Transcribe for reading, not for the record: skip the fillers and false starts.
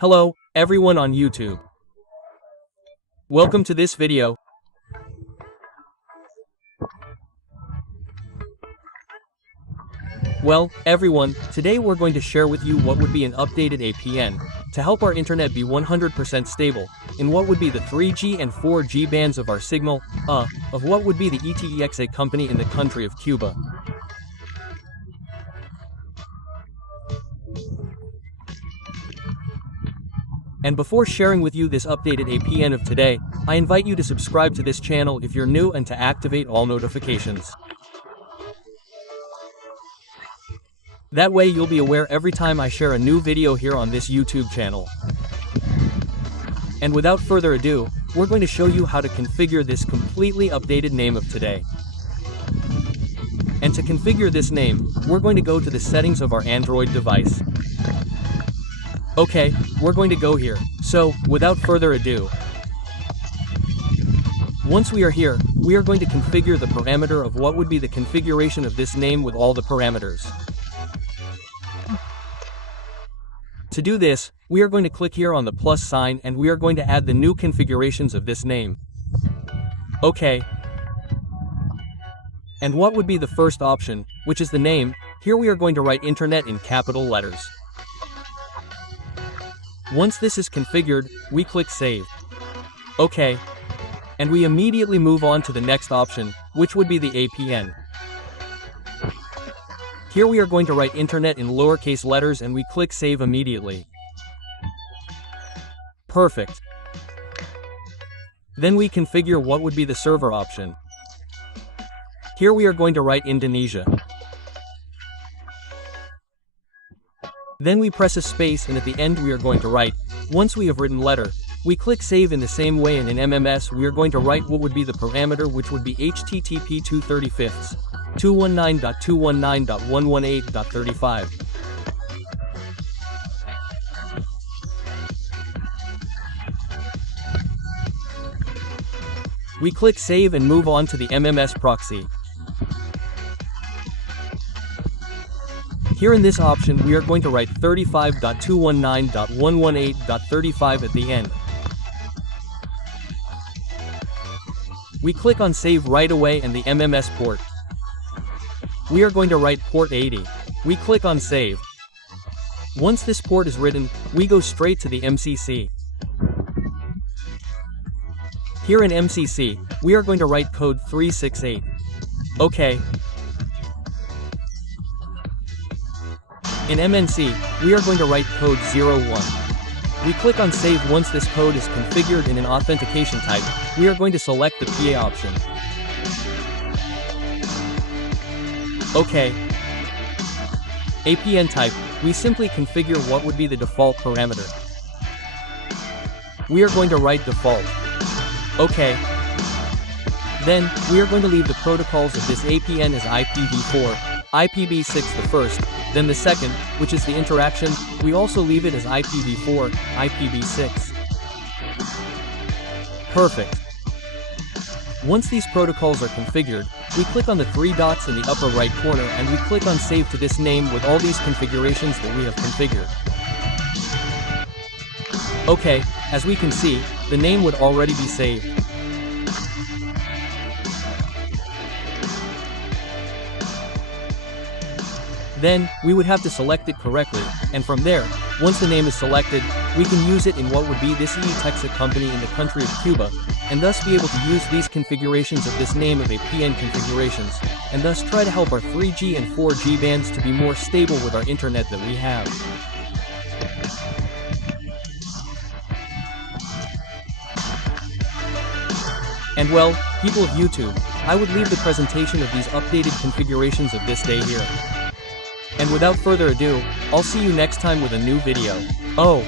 Hello, everyone on YouTube. Welcome to this video. Well, everyone, today we're going to share with you what would be an updated APN to help our internet be 100% stable in what would be the 3G and 4G bands of our signal, of what would be the ETECSA company in the country of Cuba. And before sharing with you this updated APN of today, I invite you to subscribe to this channel if you're new and to activate all notifications. That way you'll be aware every time I share a new video here on this YouTube channel. And without further ado, we're going to show you how to configure this completely updated name of today. And to configure this name, we're going to go to the settings of our Android device. Okay, we're going to go here, so, without further ado. Once we are here, we are going to configure the parameter of what would be the configuration of this name with all the parameters. To do this, we are going to click here on the plus sign and we are going to add the new configurations of this name. Okay. And what would be the first option, which is the name, here we are going to write internet in capital letters. Once this is configured, we click Save. Okay. And we immediately move on to the next option, which would be the APN. Here we are going to write internet in lowercase letters and we click Save immediately. Perfect. Then we configure what would be the server option. Here we are going to write Indonesia. Then we press a space and at the end we are going to write, once we have written letter, we click Save in the same way and in MMS we are going to write what would be the parameter which would be HTTP 235, 219.219.118.35. We click Save and move on to the MMS proxy. Here in this option we are going to write 35.219.118.35 at the end. We click on Save right away and the MMS port. We are going to write port 80. We click on Save. Once this port is written, we go straight to the MCC. Here in MCC, we are going to write code 368. Okay. In MNC, we are going to write code 01. We click on Save. Once this code is configured in an authentication type, we are going to select the PA option. Okay. APN type, we simply configure what would be the default parameter. We are going to write default. Okay. Then, we are going to leave the protocols of this APN as IPv4, IPv6 the first, then the second, which is the interaction, we also leave it as IPv4, IPv6. Perfect. Once these protocols are configured, we click on the three dots in the upper right corner and we click on Save to this name with all these configurations that we have configured. Okay, as we can see, the name would already be saved. Then, we would have to select it correctly, and from there, once the name is selected, we can use it in what would be this ETECSA company in the country of Cuba, and thus be able to use these configurations of this name of APN configurations, and thus try to help our 3G and 4G bands to be more stable with our internet that we have. And well, people of YouTube, I would leave the presentation of these updated configurations of this day here. And without further ado, I'll see you next time with a new video. Oh,